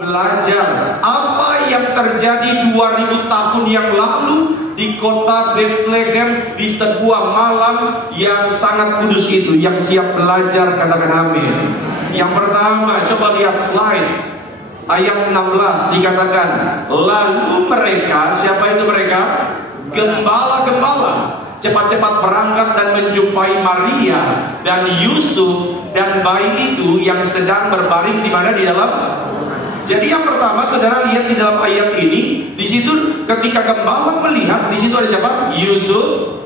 Belajar apa yang terjadi 2000 tahun yang lalu di kota Bethlehem, di sebuah malam yang sangat kudus itu. Yang siap belajar katakan amin. Yang pertama, coba lihat slide ayat 16, dikatakan lalu mereka, siapa itu mereka? Gembala-gembala cepat-cepat berangkat dan menjumpai Maria dan Yusuf dan bayi itu yang sedang berbaring di mana? Di dalam. Jadi yang pertama, saudara lihat di dalam ayat ini, di situ ketika gembala melihat, di situ ada siapa? Yusuf,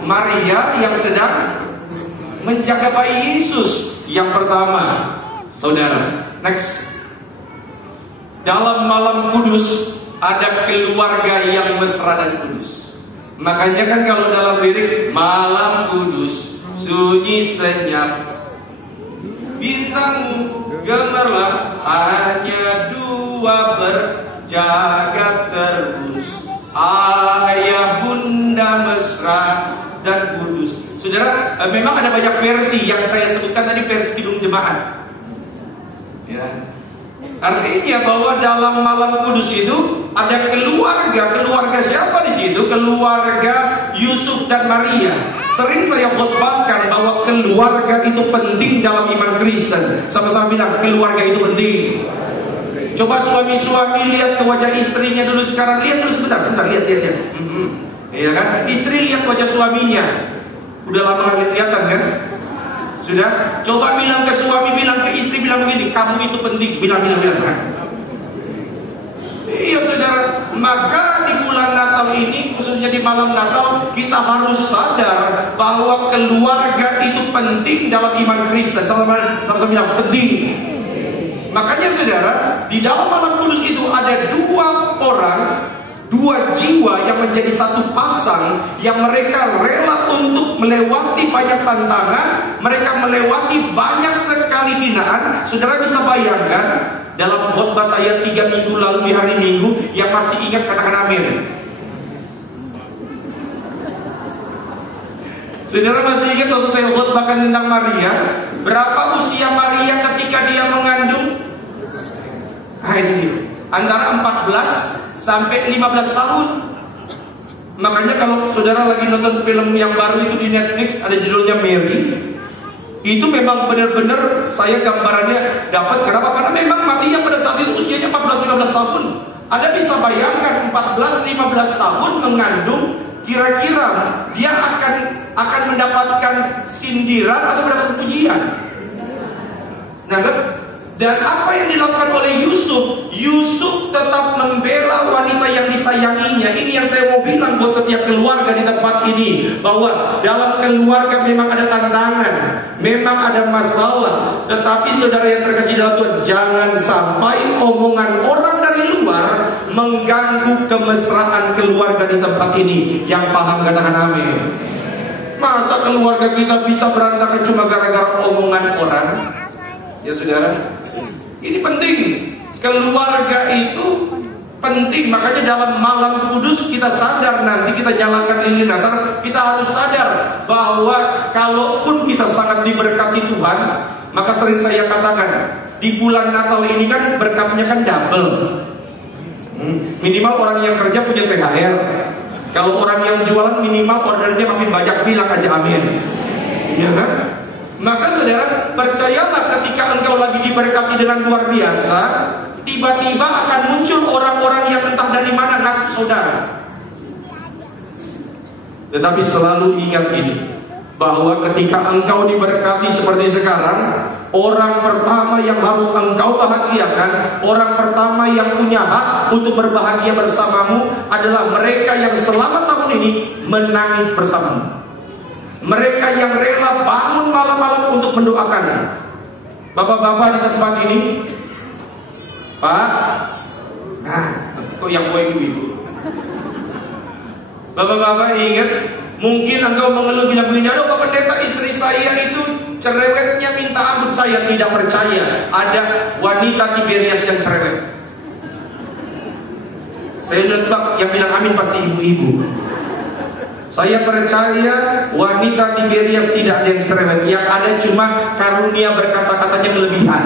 Maria yang sedang menjaga bayi Yesus. Yang pertama, saudara. Next. Dalam malam kudus ada keluarga yang mesra dan kudus. Makanya kan kalau dalam lirik malam kudus sunyi senyap, bintangmu gemerlap, hanya dua berjaga terus, ayah bunda mesra dan kudus. Saudara, memang ada banyak versi. Yang saya sebutkan tadi versi Kidung Jemaat ya. Artinya bahwa dalam malam kudus itu ada keluarga siapa di situ? Keluarga Yusuf dan Maria. Sering saya khotbahkan bahwa keluarga itu penting dalam iman Kristen. Sama-sama bilang keluarga itu penting. Coba suami-suami lihat ke wajah istrinya dulu sekarang. Lihat dulu sebentar, lihat. Iya kan? Istri lihat wajah suaminya. Udah lama nggak kelihatan kan? Sudah? Coba bilang ke suami, bilang ke istri, bilang begini, kamu itu penting. Bilang. Iya saudara, maka di bulan Natal ini, khususnya di malam Natal, kita harus sadar bahwa keluarga itu penting dalam iman Kristen. Sama-sama bilang penting. Makanya saudara, di dalam malam kudus itu ada dua jiwa yang menjadi satu pasang, yang mereka rela untuk melewati banyak tantangan, mereka melewati banyak sekali hinaan. Saudara bisa bayangkan dalam khotbah saya 3 minggu lalu di hari Minggu, yang masih ingat katakan amin. Saudara masih ingat waktu saya khotbahkan tentang Maria? Berapa usia Maria ketika dia mengandung? Nah ini dia, antara 14 sampai 15 tahun. Makanya kalau saudara lagi nonton film yang baru itu di Netflix, ada judulnya Mary, itu memang benar-benar saya gambarannya dapat. Kenapa? Karena memang Maria pada saat itu usianya 14-15 tahun. Anda bisa bayangkan 14-15 tahun mengandung, kira-kira dia akan mendapatkan sindiran atau mendapatkan pujian. Nah, dan apa yang dilakukan oleh Yusuf? Yusuf tetap membela wanita yang disayanginya. Ini yang saya mau bilang buat setiap keluarga di tempat ini, bahwa dalam keluarga memang ada tantangan, memang ada masalah. Tetapi saudara yang terkasih dalam Tuhan, jangan sampai omongan orang dari luar mengganggu kemesraan keluarga di tempat ini. Yang paham katakan amin. Masa keluarga kita bisa berantakan cuma gara-gara omongan orang? Ya saudara, ini penting. Keluarga itu penting. Makanya dalam malam kudus kita sadar, nanti kita nyalakan lilin Natal, kita harus sadar bahwa kalaupun kita sangat diberkati Tuhan, maka sering saya katakan, di bulan Natal ini kan berkatnya kan double. Minimal orang yang kerja punya THR. Kalau orang yang jualan minimal ordernya makin banyak. Bilang aja amin. Ya kan? Maka saudara, percayalah, ketika engkau lagi diberkati dengan luar biasa, tiba-tiba akan muncul orang-orang yang entah dari mana ngaku saudara. Tetapi selalu ingat ini, bahwa ketika engkau diberkati seperti sekarang, orang pertama yang harus engkau bahagiakan, orang pertama yang punya hak untuk berbahagia bersamamu adalah mereka yang selama tahun ini menangis bersamamu. Mereka yang rela bangun malam-malam untuk mendoakan. Bapak-bapak di tempat ini, Pak, nah, kok yang gue ibu-ibu? Bapak-bapak ingat, mungkin engkau mengeluh bilang begini, aduh Pak Pendeta, istri saya itu cerewetnya minta ampun. Saya tidak percaya ada wanita Tiberias yang cerewet. Saya sudah tebak yang bilang amin pasti ibu-ibu. Saya percaya wanita Tiberias tidak ada yang cerewet. Yang ada cuma karunia berkata-katanya kelebihan.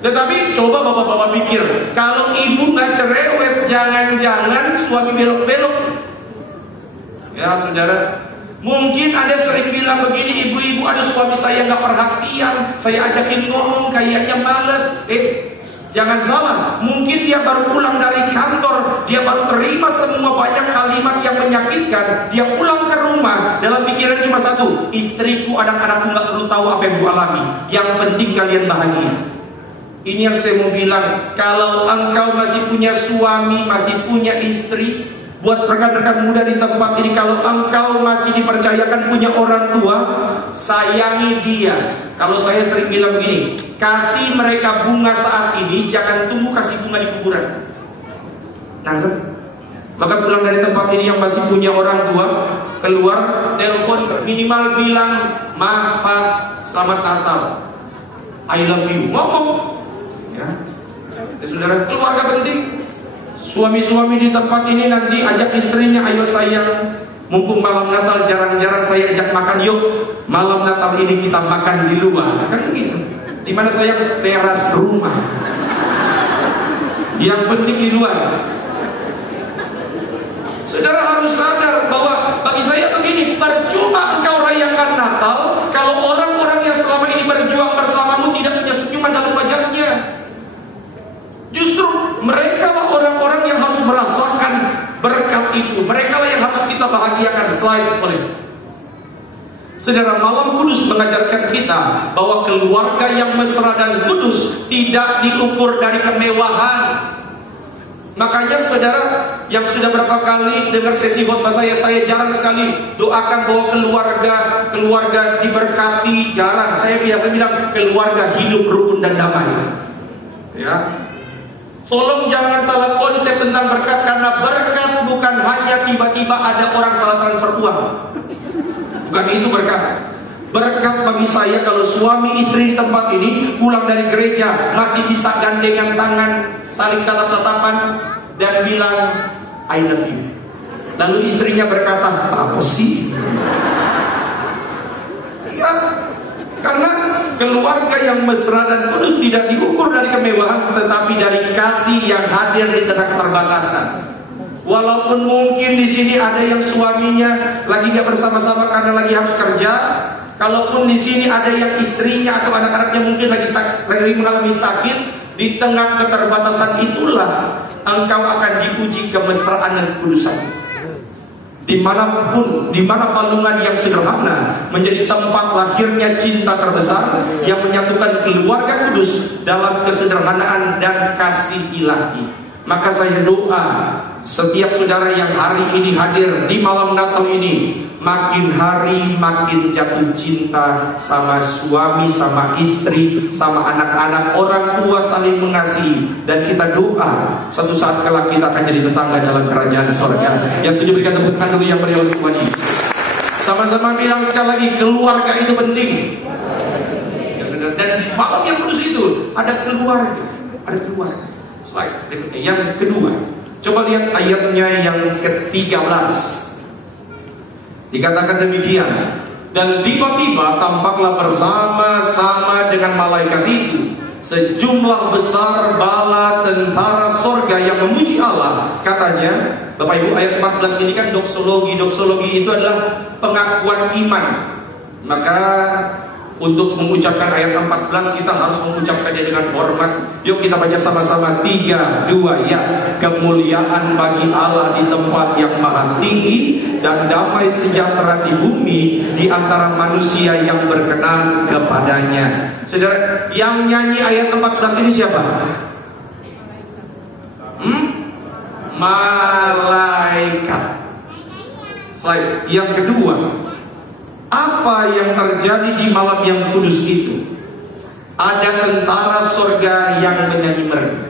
Tetapi coba bapak-bapak pikir, kalau ibu nggak cerewet, jangan-jangan suami belok-belok. Ya saudara, mungkin Anda sering bilang begini, ibu-ibu, ada suami saya nggak perhatian, saya ajakin ngomong kayaknya males. Jangan salah, mungkin dia baru pulang dari kantor, dia baru terima semua banyak kalimat yang menyakitkan. Dia pulang ke rumah, dalam pikiran cuma satu, istriku, anak-anakku nggak perlu tahu apa yang aku alami. Yang penting kalian bahagia. Ini yang saya mau bilang, kalau engkau masih punya suami, masih punya istri, buat rekan-rekan muda di tempat ini, kalau engkau masih dipercayakan punya orang tua, sayangi dia. Kalau saya sering bilang begini, kasih mereka bunga saat ini, jangan tunggu kasih bunga di kuburan. Nah, maka pulang dari tempat ini yang masih punya orang tua, keluar, telepon, minimal bilang, "Ma, Pa, selamat Natal, I love you." Ngomong, ya. Saudara, keluarga penting. Suami-suami di tempat ini nanti ajak istrinya, "Ayo sayang, mumpung malam Natal jarang-jarang saya ajak makan, yuk malam Natal ini kita makan di luar." Kan gitu. Di mana sayang? Teras rumah. Yang penting di luar. Saudara harus sadar bahwa bagi saya begini, percuma engkau rayakan Natal kalau orang-orang yang selama ini berjuang bersamamu tidak punya senyuman dalam wajahnya. Justru mereka lah orang-orang yang harus merasakan berkat itu. Mereka lah yang harus kita bahagiakan. Slide boleh. Saudara, malam kudus mengajarkan kita bahwa keluarga yang mesra dan kudus tidak diukur dari kemewahan. Makanya saudara yang sudah berapa kali dengar sesi khotbah saya jarang sekali doakan bahwa keluarga diberkati. Jarang. Saya biasa bilang keluarga hidup rukun dan damai. Ya. Tolong jangan salah konsep tentang berkat, karena berkat bukan hanya tiba-tiba ada orang salah transfer uang. Bukan itu berkat. Berkat bagi saya kalau suami istri di tempat ini pulang dari gereja masih bisa gandengan tangan, saling tatap-tatapan dan bilang I love you. Lalu istrinya berkata, "Apa sih?" Ya, karena keluarga yang mesra dan kudus tidak diukur dari kemewahan, tetapi dari kasih yang hadir di tengah keterbatasan. Walaupun mungkin di sini ada yang suaminya lagi gak bersama-sama karena lagi harus kerja, kalaupun di sini ada yang istrinya atau anak-anaknya mungkin lagi mengalami sakit, di tengah keterbatasan itulah engkau akan diuji kemesraan dan kekudusan. Dimanapun, di mana palungan yang sederhana menjadi tempat lahirnya cinta terbesar yang menyatukan keluarga kudus dalam kesederhanaan dan kasih ilahi. Maka saya doa setiap saudara yang hari ini hadir di malam Natal ini, makin hari makin jatuh cinta sama suami, sama istri, sama anak-anak, orang tua saling mengasihi. Dan kita doa suatu saat kelak kita akan jadi tetangga dalam kerajaan sorga. Yang setuju berikan tepuk tangan dulu yang meriah untuk Tuhan. Sama-sama bilang sekali lagi, keluarga itu penting. Dan di malam yang kudus itu ada keluarga, ada keluarga. Slide yang kedua, coba lihat ayatnya yang ke-13. Dikatakan demikian, dan tiba-tiba tampaklah bersama-sama dengan malaikat itu sejumlah besar bala tentara sorga yang memuji Allah. Katanya, Bapak Ibu, ayat 14 ini kan doksologi. Doksologi itu adalah pengakuan iman. Maka untuk mengucapkan ayat 14 kita harus mengucapkannya dengan hormat. Yuk kita baca sama-sama, 3, 2, ya. Kemuliaan bagi Allah di tempat yang maha tinggi, dan damai sejahtera di bumi di antara manusia yang berkenan kepadanya. Saudara, yang nyanyi ayat 14 ini siapa? Malaikat. Slide yang kedua, apa yang terjadi di malam yang kudus itu? Ada tentara sorga yang menyanyi mereka.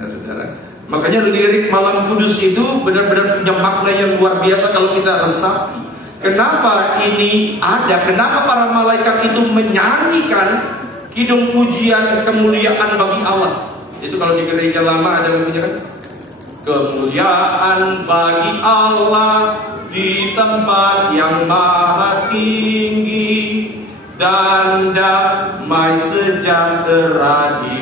Ya, saudara. Makanya lirik malam kudus itu benar-benar punya makna yang luar biasa kalau kita resapi. Kenapa ini ada? Kenapa para malaikat itu menyanyikan kidung pujian kemuliaan bagi Allah? Itu kalau di gereja lama ada lagunya kan? Kemuliaan bagi Allah di tempat yang maha tinggi, dan damai sejahtera di